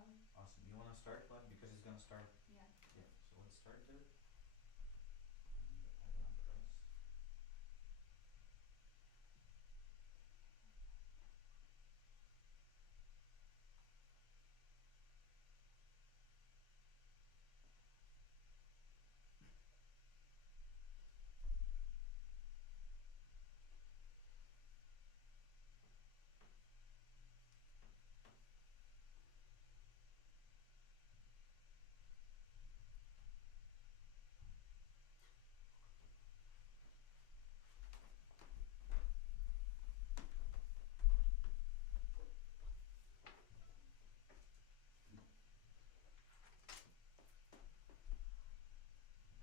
Awesome. You want to start one because it's gonna start. Yeah. Yeah. So let's start there. And I wanna press.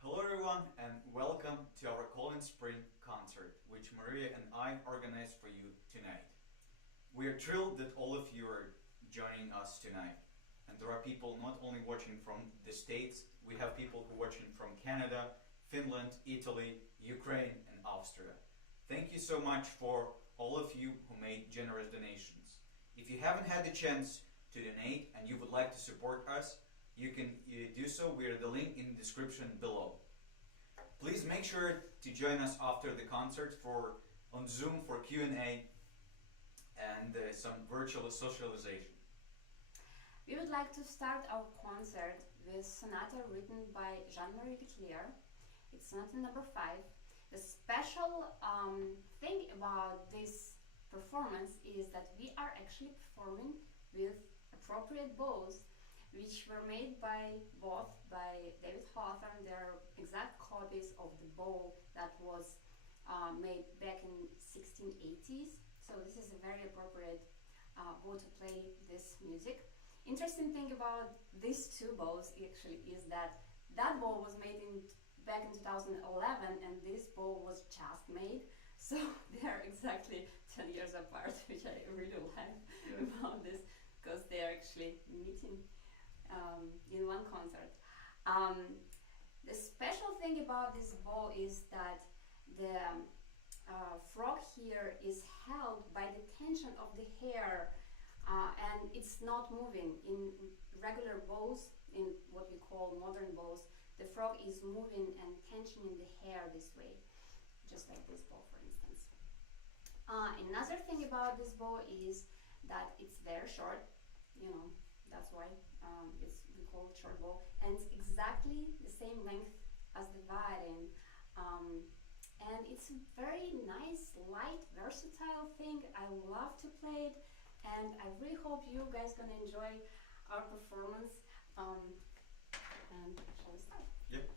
Hello everyone and welcome to our Colin Spring concert, which Maria and I organized for you tonight. We are thrilled that all of you are joining us tonight. And there are people not only watching from the States, we have people who are watching from Canada, Finland, Italy, Ukraine and Austria. Thank you so much for all of you who made generous donations. If you haven't had the chance to donate and you would like to support us, you can do so via the link in the description below. Please make sure to join us after the concert on Zoom for Q&A and some virtual socialization. We would like to start our concert with Sonata written by Jean-Marie Leclair. It's Sonata number 5. The special thing about this performance is that we are actually performing with appropriate bows, which were made by David Hawthorne. They're exact copies of the bow that was made back in 1680s. So this is a very appropriate bow to play this music. Interesting thing about these two bows actually is that bow was made back in 2011 and this bow was just made. So they are exactly 10 years apart, which I really like about this, because they are actually meeting in one concert. The special thing about this bow is that the frog here is held by the tension of the hair, and it's not moving. In regular bows, in what we call modern bows, the frog is moving and tensioning the hair this way, just like this bow, for instance. Another thing about this bow is that it's very short, that's why we call it short bow, and it's exactly the same length as the violin. And it's a very nice, light, versatile thing. I love to play it, and I really hope you guys gonna enjoy our performance. And shall we start? Yep.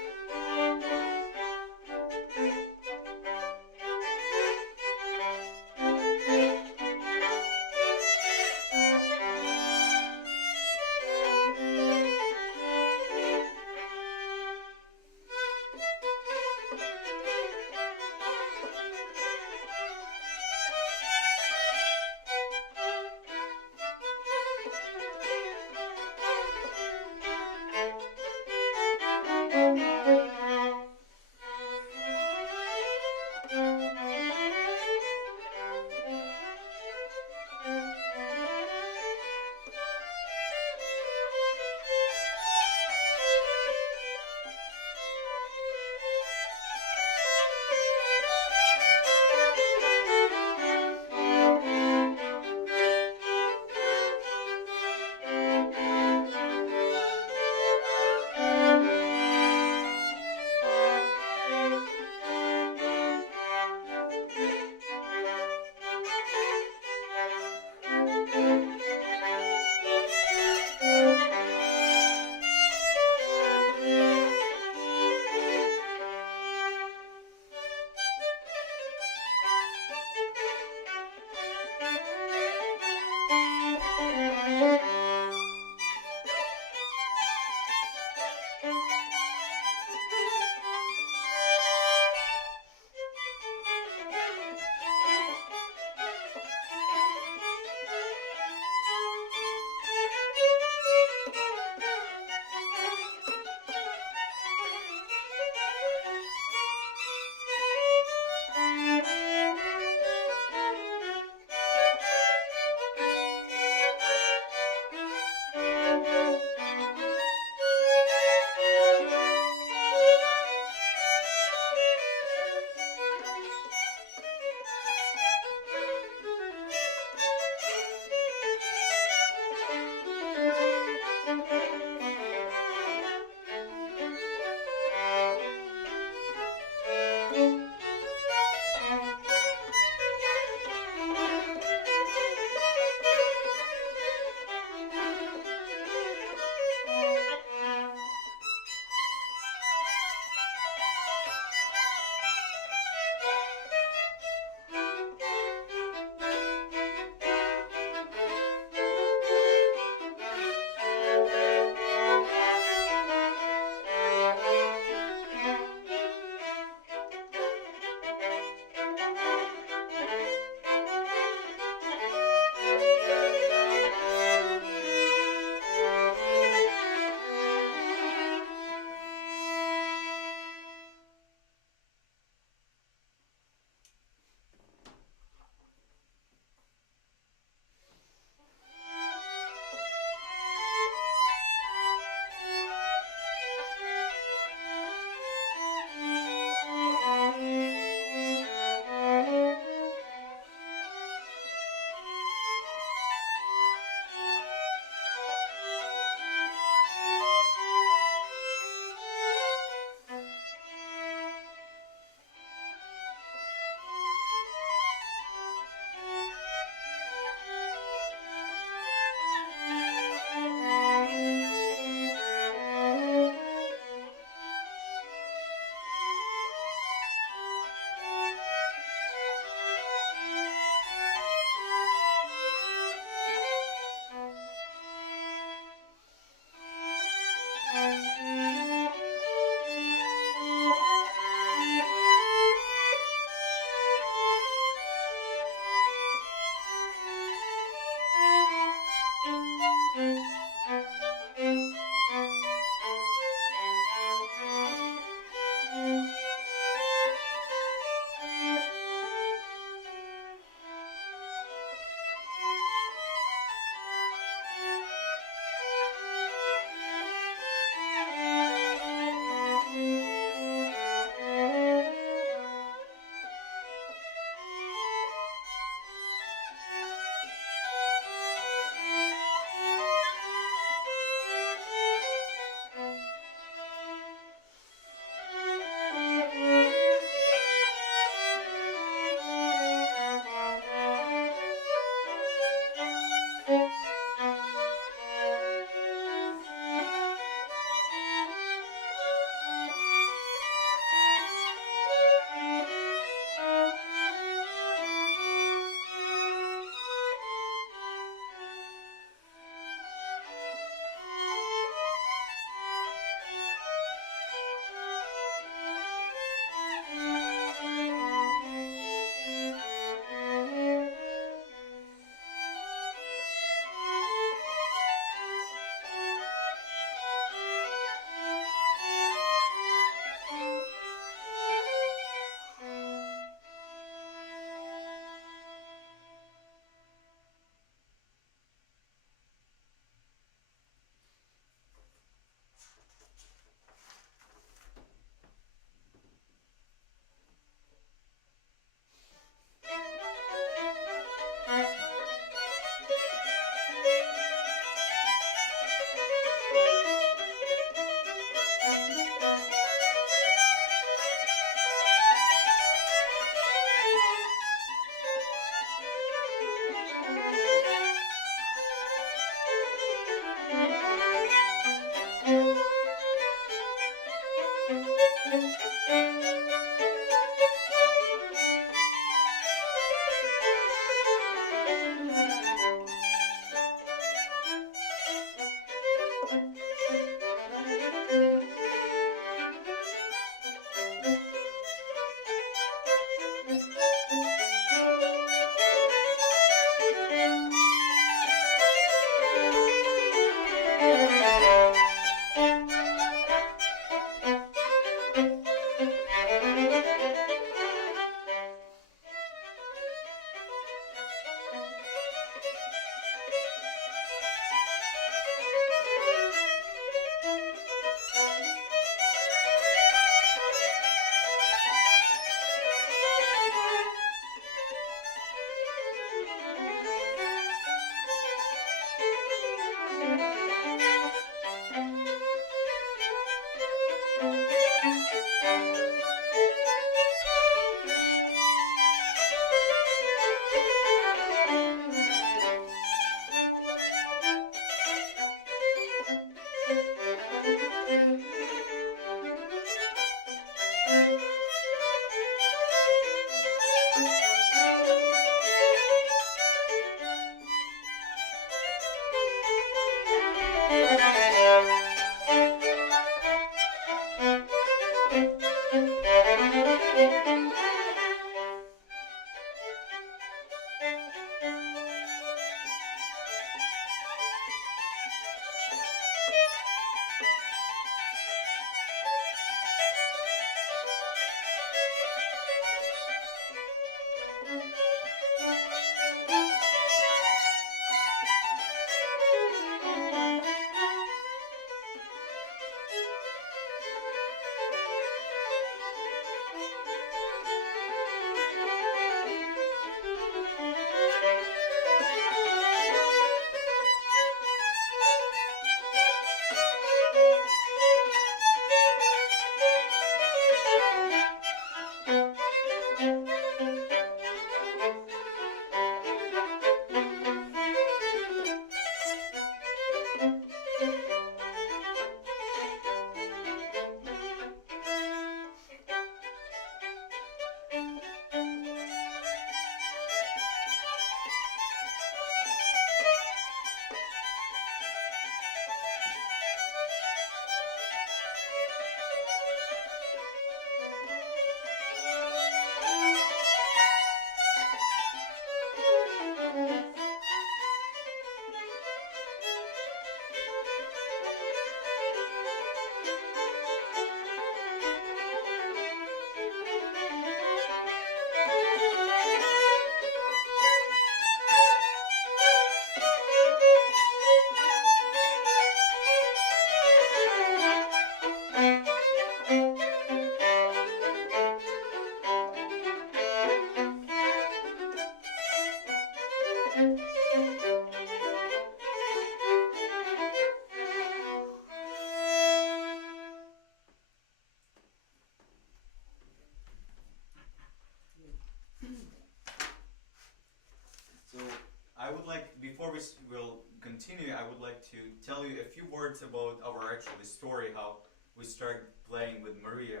will continue, I would like to tell you a few words about our actual story, how we started playing with Maria.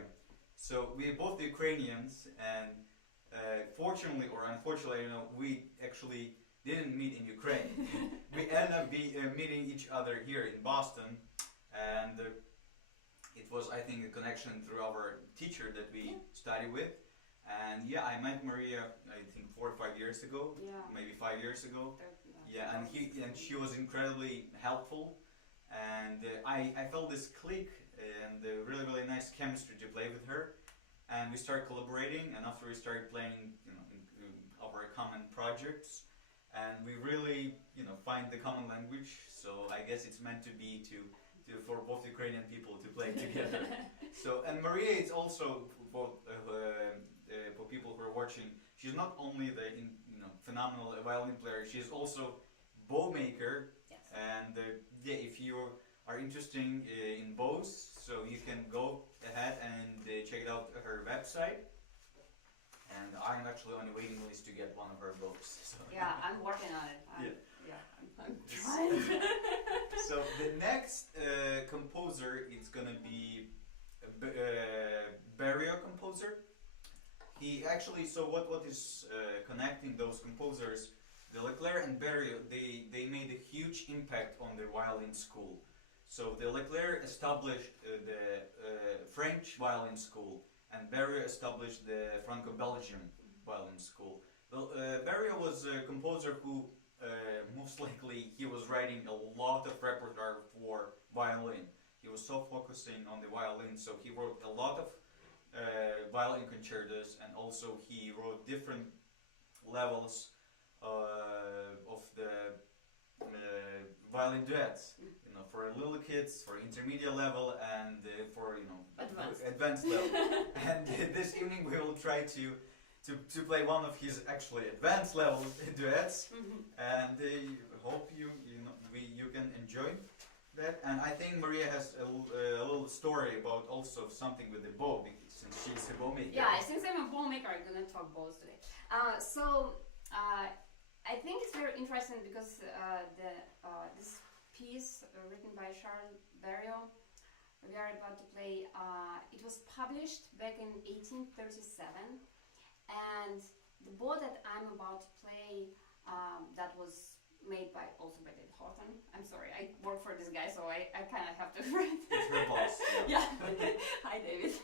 So we are both Ukrainians, and fortunately or unfortunately, we actually didn't meet in Ukraine. We ended up meeting each other here in Boston, and it was, I think, a connection through our teacher that we studied with. And yeah, I met Maria, I think 4 or 5 years ago, maybe 5 years ago. Yeah, and she was incredibly helpful, and I felt this click and really nice chemistry to play with her, and we started collaborating. And after we started playing, in our common projects, and we really find the common language. So I guess it's meant to be for both Ukrainian people to play together. So, and Maria is also for people who are watching. She's not only the phenomenal violin player. She's also bow maker. Yes. And if you are interested in bows, so you can go ahead and check out her website. And I'm actually on a waiting list to get one of her bows. So. Yeah, I'm working on it. I'm trying. So the next composer is gonna be actually, so what is connecting those composers? The Leclair and Bèriot, they made a huge impact on the violin school. So the Leclair established the French violin school, and Bèriot established the Franco-Belgian violin school. Bèriot was a composer who most likely he was writing a lot of repertoire for violin. He was so focusing on the violin, so he wrote a lot of violin concertos, and also he wrote different levels of the violin duets, you know, for little kids, for intermediate level, and for advanced level. And this evening we will try to play one of his actually advanced level duets, and hope you can enjoy that. And I think Maria has a little story about also something with the bow, since she's a bow maker. Yeah, since I'm a bow maker, I'm gonna talk bows today. I think it's very interesting because this piece written by Charles Bèriot, we are about to play, it was published back in 1837, and the bow that I'm about to play, that was made also by David Houghton. I'm sorry, I work for this guy, so I kind of have to write. It's her boss. Yeah. Hi, David.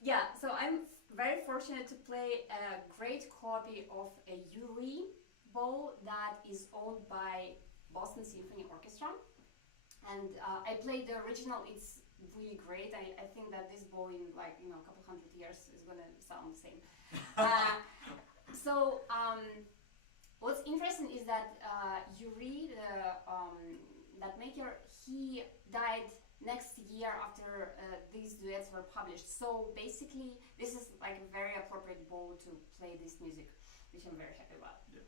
Yeah, so I'm very fortunate to play a great copy of a Uri bow that is owned by Boston Symphony Orchestra, and I played the original. It's really great. I think that this bow in a couple hundred years is gonna sound the same. What's interesting is that Uri, that maker, he died next year after these duets were published. So basically, this is like a very appropriate bow to play this music, which I'm very happy about. Yeah.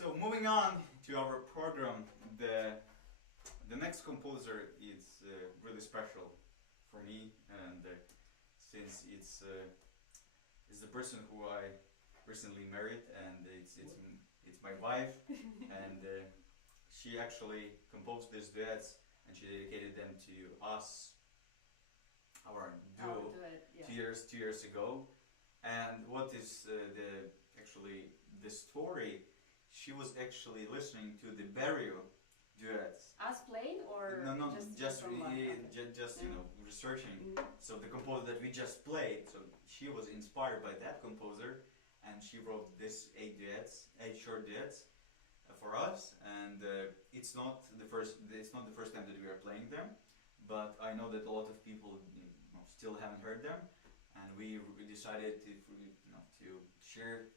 So moving on to our program, the next composer is really special for me, and since it's the person who I recently married, and it's my wife, and she actually composed these duets, and she dedicated them to us, our duo, duet, yeah. 2 years ago. And what is the story? She was actually listening to the Bèriot duets. Us playing or No, just from one? Okay. just researching. So the composer that we just played, so she was inspired by that composer, and she wrote this 8 short duets for us. And it's not the first time that we are playing them, but I know that a lot of people still haven't heard them, and we decided to share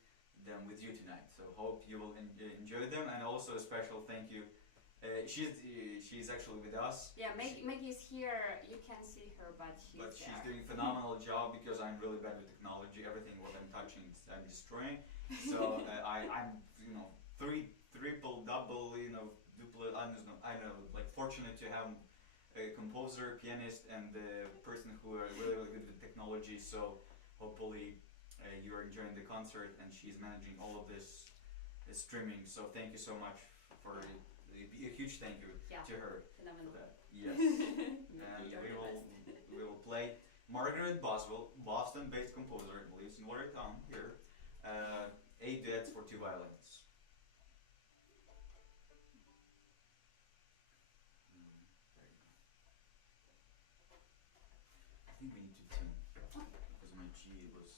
them with you tonight. So hope you will enjoy them, and also a special thank you. She's actually with us. Yeah, Maggie is here. You can't see her, but she's doing a phenomenal job, because I'm really bad with technology. Everything what I'm touching, I'm destroying. So I'm triple, double, duplicate. I don't know, like fortunate to have a composer, pianist, and a person who are really, really good with technology. So hopefully you are enjoying the concert, and she's managing all of this streaming. So thank you so much for it. A huge thank you to her. Phenomenal. For that. Yes. And we will play Margaret Boswell, Boston-based composer, lives in Watertown here. 8 duets for 2 violins. I think we need to tune because my G was.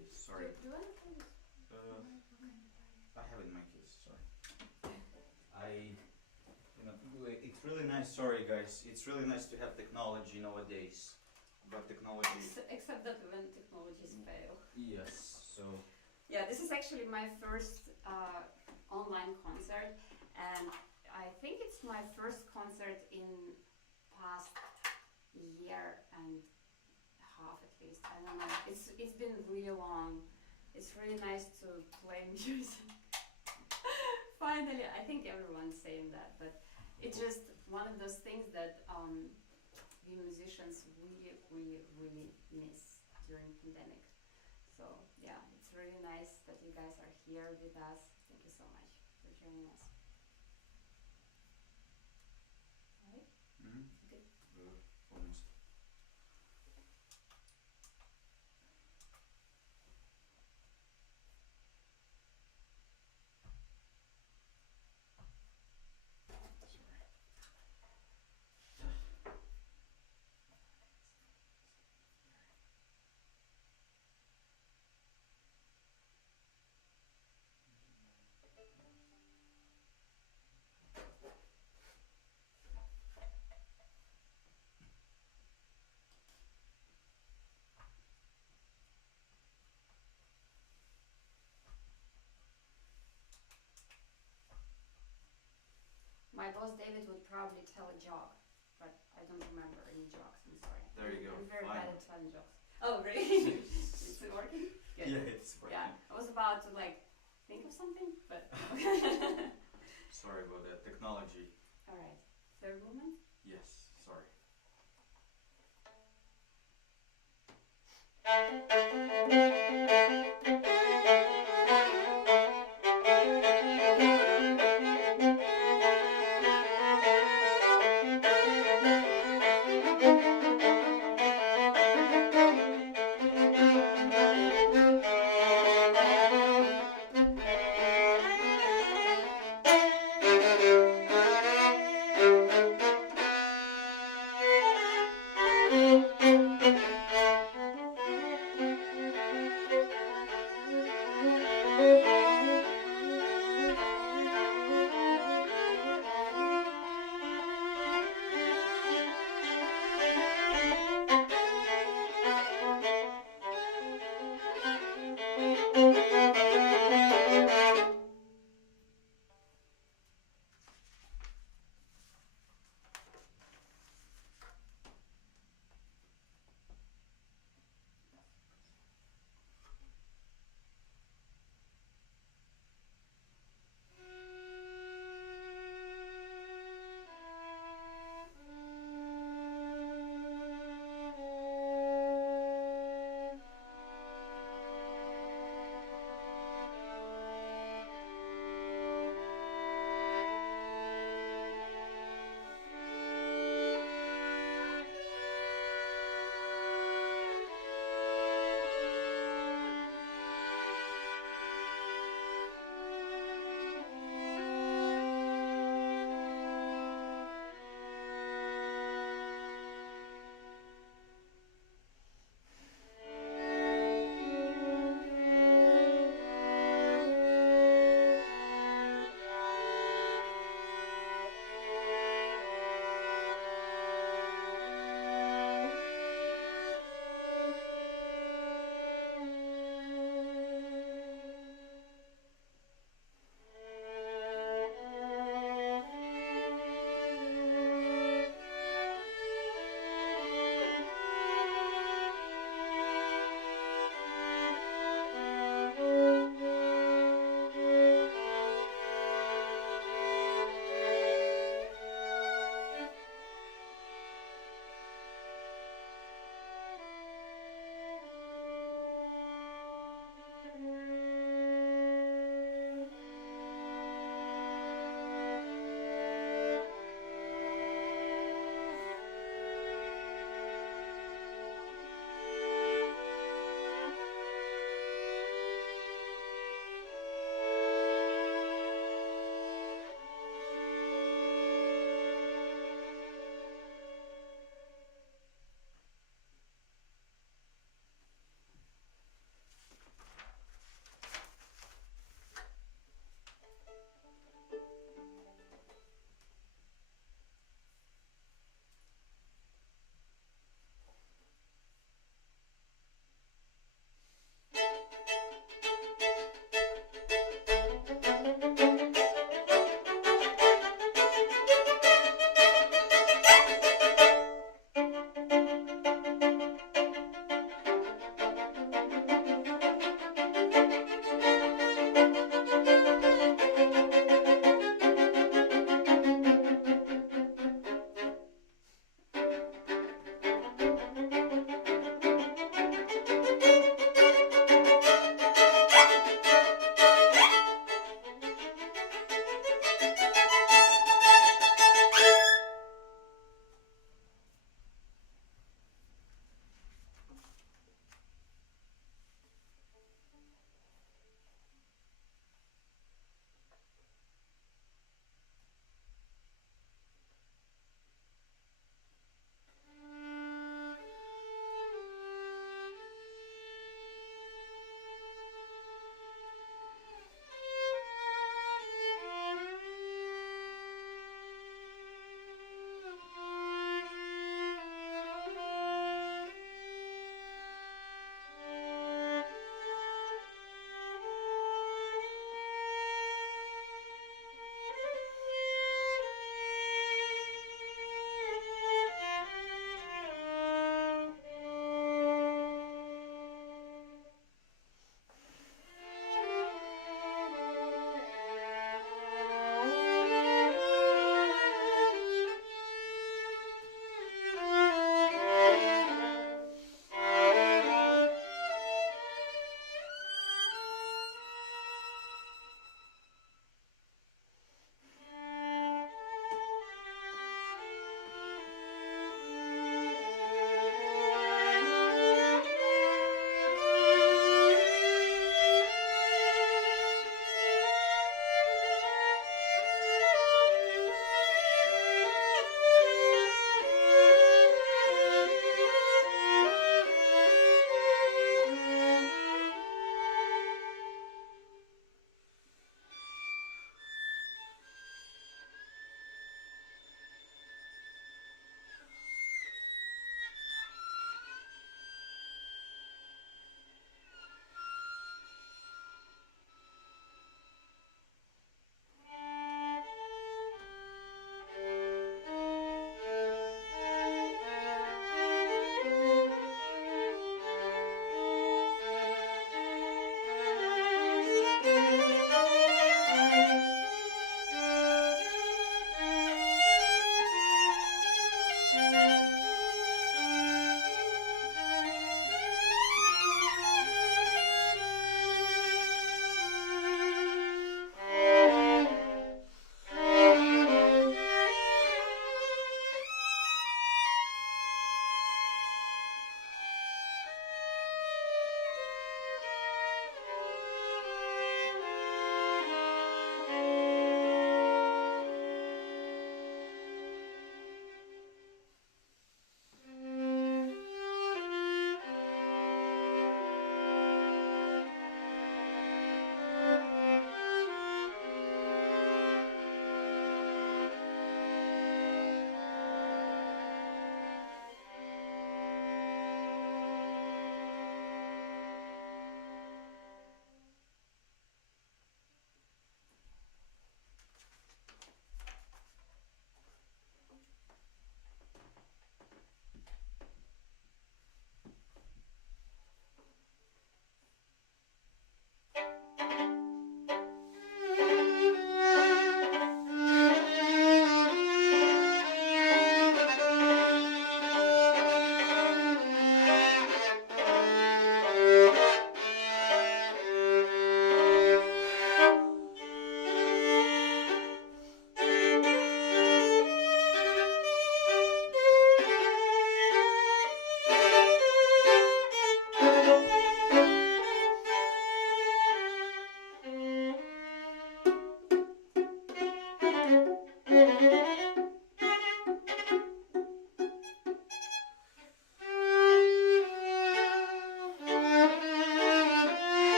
case. Sorry. Do you want to play this? I have it in my case. Sorry. It's really nice. Sorry, guys. It's really nice to have technology nowadays, but technology. Except that when technologies fail. Yes. So. Yeah, this is actually my first online concert, and I think it's my first concert in past year and half at least. I don't know. It's been really long. It's really nice to play music. Finally, I think everyone's saying that, but it's just one of those things that we musicians really miss during pandemic. So yeah, it's really nice that you guys are here with us. Thank you so much for joining us. Right? Mm-hmm. Good. Almost. My boss David would probably tell a joke, but I don't remember any jokes. I'm sorry. There you go. I'm very Fine. bad at telling jokes. Oh, really? Is it working? Good. Yeah, it's working. Yeah, I was about to think of something, but. Sorry about that. Technology. All right. Third movement. Yes. Sorry.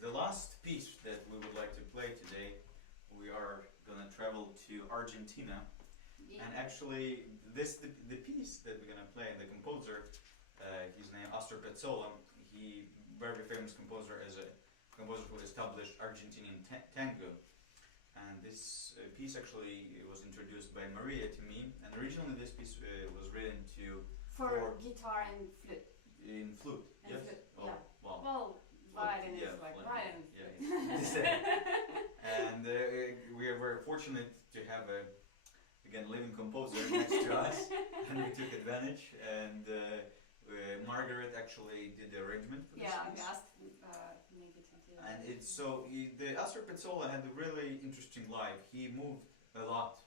The last piece that we would like to play today, we are gonna travel to Argentina, and actually the piece that we're gonna play, the composer, his name Astor Piazzolla, he very famous composer, as a composer who established Argentinian tango, and this piece actually was introduced by Maria to me, and originally this piece was written for guitar and flute. In flute, And yes. flute, Oh, yeah. wow. Well, violin is Yeah, like violin, violin. yeah. And we are very fortunate to have a living composer next to us, and we took advantage. And Margaret actually did the arrangement for this Yeah, we piece. asked maybe to do. And it's the Astor Piazzolla had a really interesting life. He moved a lot.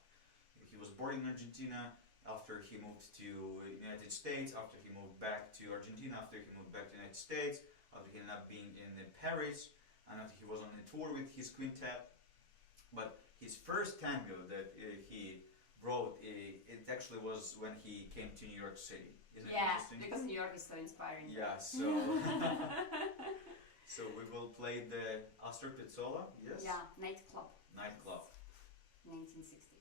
He was born in Argentina. After he moved to United States, after he moved back to Argentina, after he moved back to United States, after he ended up being in Paris, and after he was on a tour with his quintet. But his first tango that he wrote, it actually was when he came to New York City. Isn't it interesting? Because New York is so inspiring. Yeah, so so we will play the Astor Piazzolla, yes? Yeah, Nightclub, Nightclub. 1960.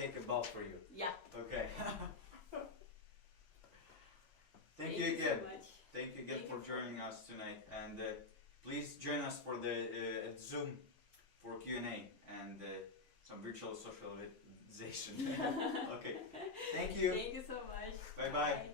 take a bow for you. Yeah. Okay. Thank you so again. much. Thank you again Thank for you. joining us tonight, and please join us for the at Zoom for Q&A and some virtual socialization. Okay. Thank you. Thank you so much. Bye bye.